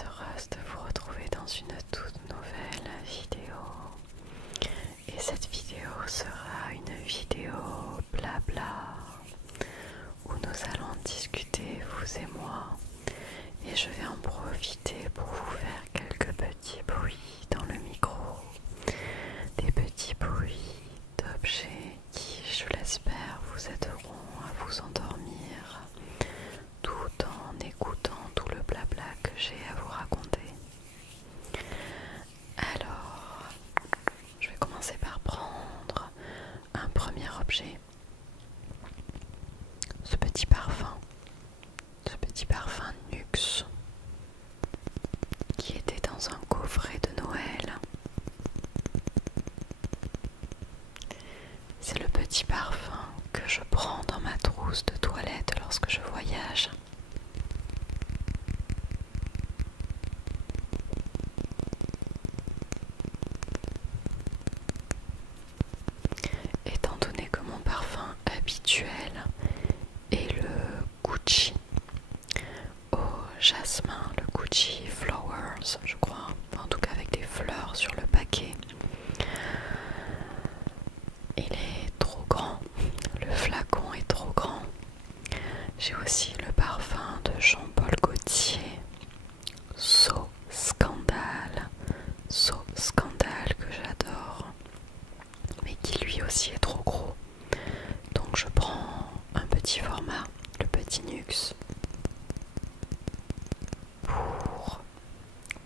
très heureuse de vous retrouver dans une toute nouvelle vidéo. Et cette vidéo sera une vidéo blabla où nous allons discuter, vous et moi. Et je vais en profiter pour vous faire quelques petits bruits dans le micro. Des petits bruits d'objets qui, je l'espère, vous aideront à vous endormir tout en écoutant tout le blabla que j'ai à vous raconter. Alors, je vais commencer par prendre un premier objet. Ce petit parfum Nuxe qui était dans un coffret de Noël. C'est le petit parfum que je prends dans ma trousse de toilette lorsque je voyage. Étant donné que mon parfum habituel est le Gucci au jasmin, le Gucci Flowers, je crois, en tout cas avec des fleurs sur le paquet. Il est trop grand, le flacon est trop grand. J'ai aussi le parfum de Jean-Paul Gaultier, So Scandale que j'adore, mais qui lui aussi est trop gros. Donc je prends un petit format, le petit Nuxe, pour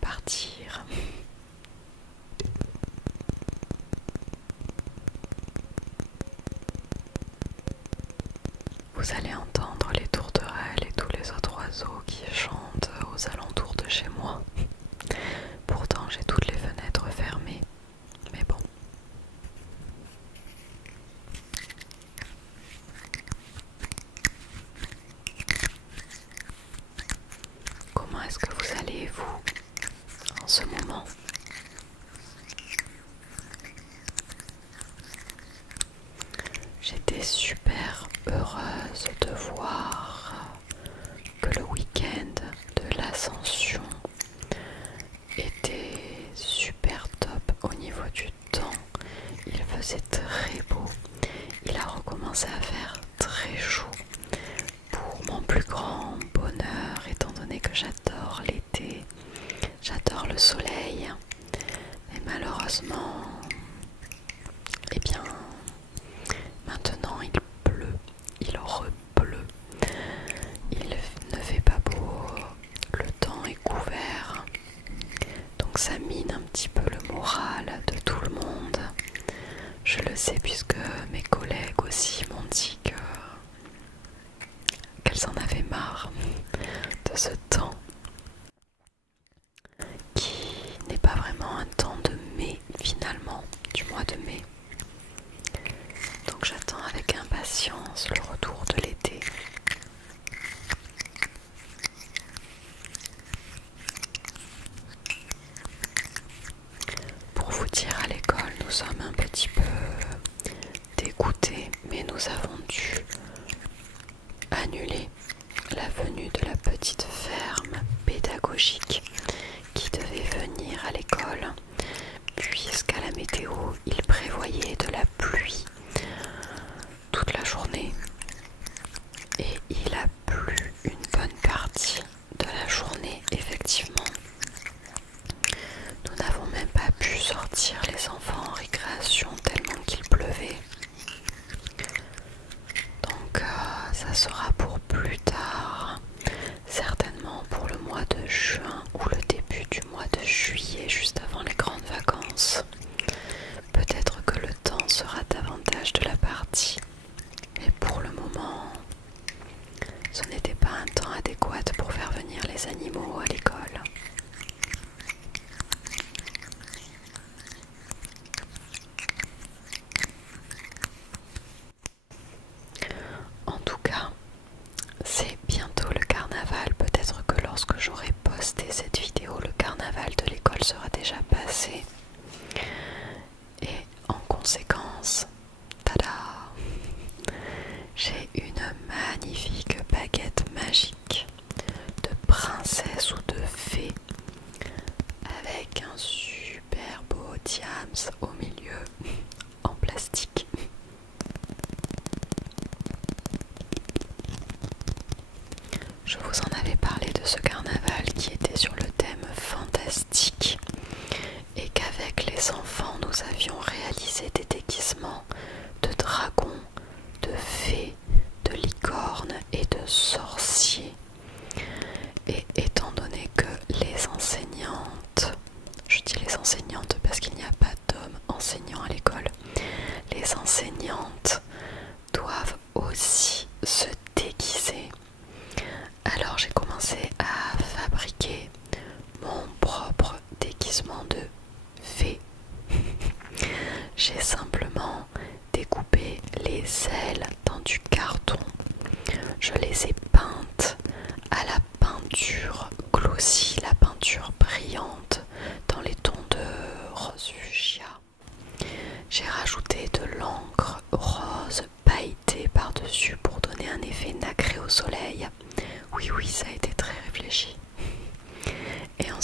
partir. Vous allez entendre les tourterelles et tous les autres oiseaux qui chantent aux alentours de chez moi. Pourtant j'ai toutes les fenêtres fermées, mais bon. Comment est-ce que vous allez, vous, en ce moment? J'étais super heureuse de voir que le week-end de l'Ascension était super top au niveau du temps. Il faisait très beau. Il a recommencé à faire très chaud. Pour mon plus grand bonheur, étant donné que j'adore l'été, j'adore le soleil. Mais malheureusement, eh bien, maintenant il pleut, il repleut, il ne fait pas beau, le temps est couvert, donc ça mine un petit peu le moral de tout le monde. Je le sais puisque mes collègues aussi m'ont dit qu'elles en avaient marre de ce temps qui n'est pas vraiment un temps de mai finalement, du mois de mai. Donc j'attends avec impatience le retour de l'été. Pour vous dire, à l'école, nous sommes un petit peu dégoûtés, mais nous avons dû annuler la venue de la petite ferme pédagogique qui devait venir à l'école, puisqu'à la météo, il prévoyait de la pluie toute la journée et il a plu une bonne partie de la journée, effectivement. Nous n'avons même pas pu sortir les enfants en récréation tellement qu'il pleuvait. Donc ça sera pour plus tard, certainement pour le mois de juin ou le début du mois de juillet, juste avant les grandes vacances. Peut-être que le temps sera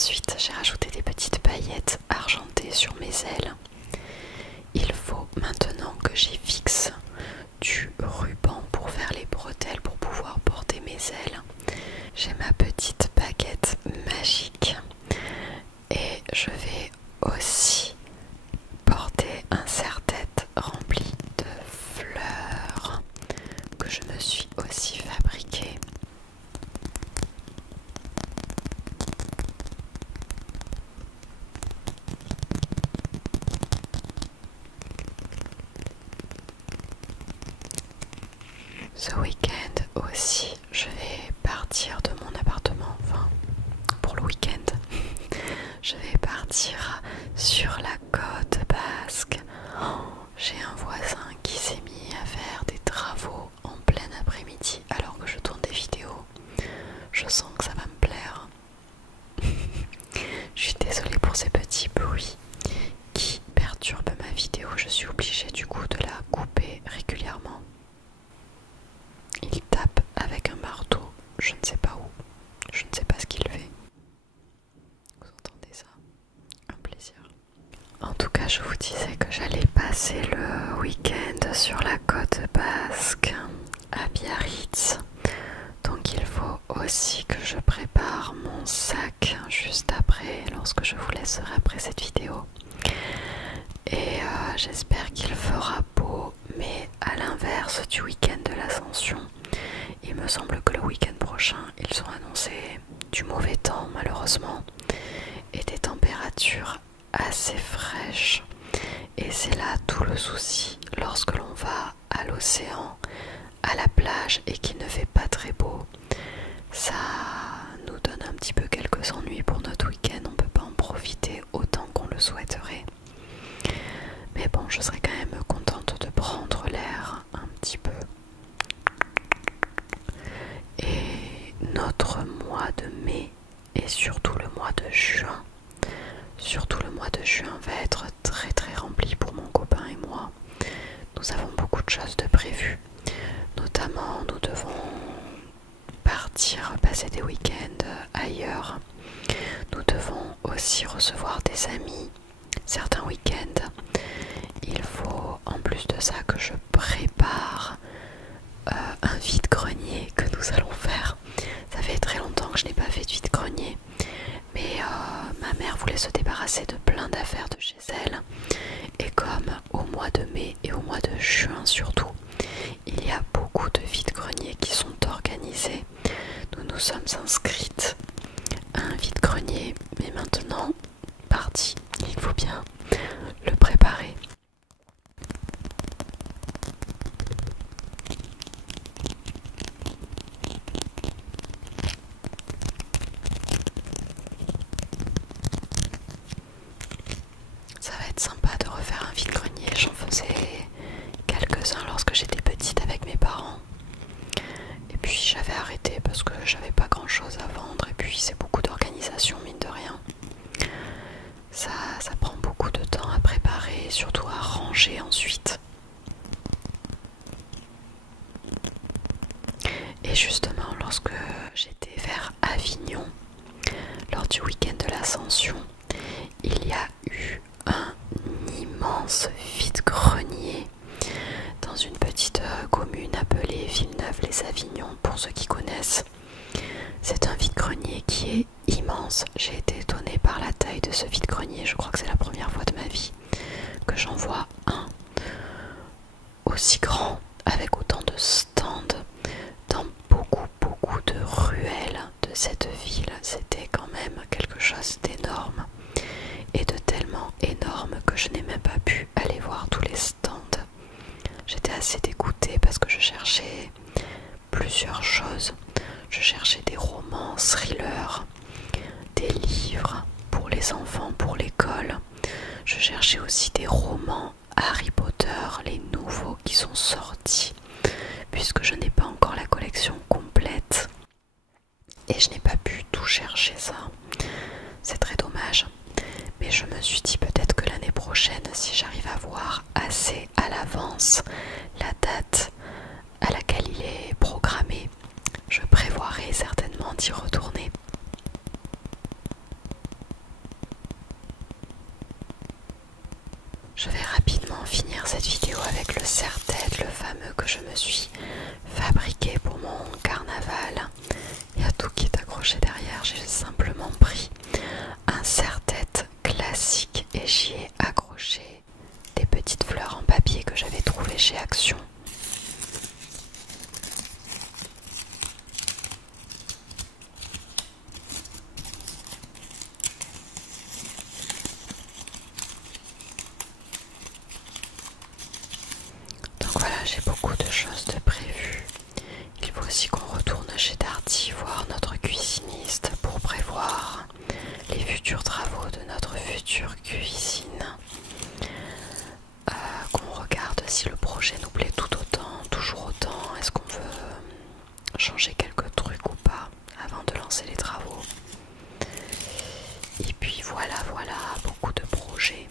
Ensuite, j'ai rajouté des petites paillettes argentées sur mes ailes. Il faut maintenant que j'y fixe du ruban pour faire les bretelles pour pouvoir porter mes ailes. J'ai ma petite baguette magique et je vais aussi porter un serre-tête rempli de fleurs que je me suis aussi fabriqué. Ce week-end aussi, je vais partir de mon appartement, enfin pour le week-end. Je vais partir sur la côte basque. Oh, j'ai un voisin qui s'est mis à faire des travaux en plein après-midi alors que je tourne des vidéos. Je sens que ça va me plaire. Je suis désolée pour ces petits bruits qui perturbent ma vidéo. Je suis obligée du coup de la couper régulièrement. Il tape avec un marteau, je ne sais pas où, je ne sais pas ce qu'il fait. Vous entendez ça? Un plaisir. En tout cas, je vous disais que j'allais passer le week-end sur la côte basque à Biarritz. Donc il faut aussi que je prépare mon sac juste après, lorsque je vous laisserai après cette vidéo. Et j'espère qu'il fera beau, mais à l'inverse du week-end de l'Ascension, il me semble que le week-end prochain, ils ont annoncé du mauvais temps malheureusement et des températures assez fraîches. Et c'est là tout le souci lorsque l'on va à l'océan, à la plage et qu'il ne fait pas très beau. Ça nous donne un petit peu quelques ennuis pour notre week-end, on ne peut pas en profiter autant qu'on le souhaiterait. Mais bon, je serais quand même contente de prendre l'air un petit peu. Et notre mois de mai et surtout le mois de juin, va être très très rempli pour mon copain et moi. Nous avons beaucoup de choses de prévues. Notamment, nous devons partir passer des week-ends ailleurs. Nous devons aussi recevoir des amis certains week-ends. Il faut en plus de ça que je prépare un vide-grenier que nous allons faire. Ça fait très longtemps que je n'ai pas fait de vide-grenier, mais ma mère voulait se débarrasser de plein d'affaires de chez elle. Et comme au mois de mai et au mois de juin surtout, il y a beaucoup de vide-greniers qui sont organisés, nous nous sommes inscrites à un vide-grenier, mais maintenant, parti, il faut bien le préparer. Ça va être sympa de refaire un vide-grenier, j'en faisais quelques-uns lorsque j'étais petite avec mes parents. Et puis j'avais arrêté parce que j'avais pas grand chose à vendre et puis c'est beaucoup d'organisation mine de rien. Ça prend beaucoup de temps à préparer et surtout à ranger ensuite. Et justement lorsque j'étais vers Avignon, lors du week-end de l'Ascension, il y a eu un immense vide-grenier dans une petite commune appelée Villeneuve-les-Avignon pour ceux qui connaissent. C'est un vide-grenier qui est immense. J'ai été étonnée par la taille de ce vide-grenier. Je crois que c'est la première fois de ma vie que j'en vois un aussi grand avec autant de stands dans beaucoup de ruelles de cette ville. C'était quand même quelque chose d'énorme et de tellement énorme que je n'ai même pas pu aller voir tous les stands. J'étais assez dégoûtée parce que je cherchais plusieurs choses. Je cherchais des romans, thrillers, des livres pour les enfants, pour l'école. Je cherchais aussi des romans Harry Potter, les nouveaux qui sont sortis, puisque je n'ai pas encore la collection complète. Et je n'ai pas pu tout chercher ça. C'est très dommage. Mais je me suis dit peut-être que l'année prochaine, si j'arrive à voir assez à l'avance la date à laquelle il est programmé, je prévoirai certainement d'y retourner. Je vais rapidement finir cette vidéo avec le serre-tête, le fameux que je me suis fabriqué pour mon carnaval. Il y a tout qui est accroché derrière, j'ai simplement pris un serre-tête classique et j'y ai accroché des petites fleurs en papier que j'avais trouvées chez Action. Donc voilà, j'ai beaucoup de choses de prévues. Il faut aussi qu'on retourne chez Darty voir notre cuisiniste pour prévoir les futurs travaux de notre future cuisine. Qu'on regarde si le projet nous plaît tout autant, toujours autant. Est-ce qu'on veut changer quelques trucs ou pas avant de lancer les travaux. Et puis voilà, beaucoup de projets.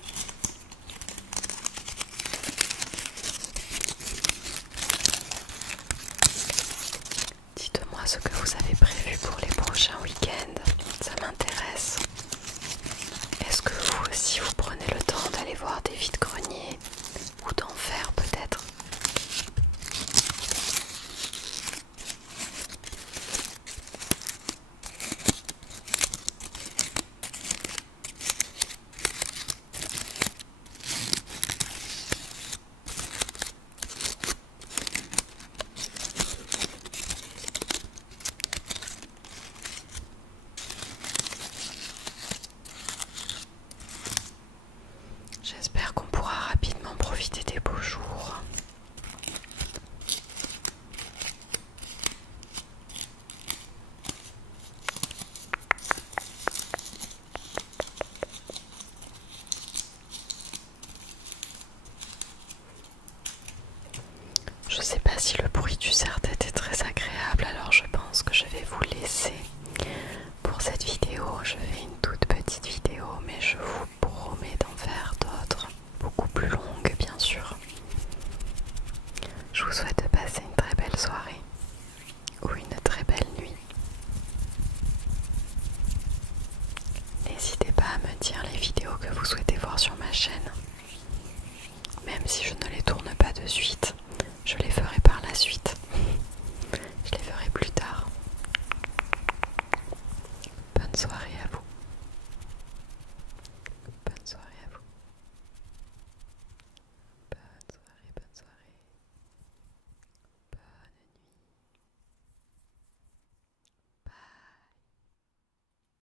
Dites-moi ce que vous avez prévu pour les prochains week-ends, ça m'intéresse.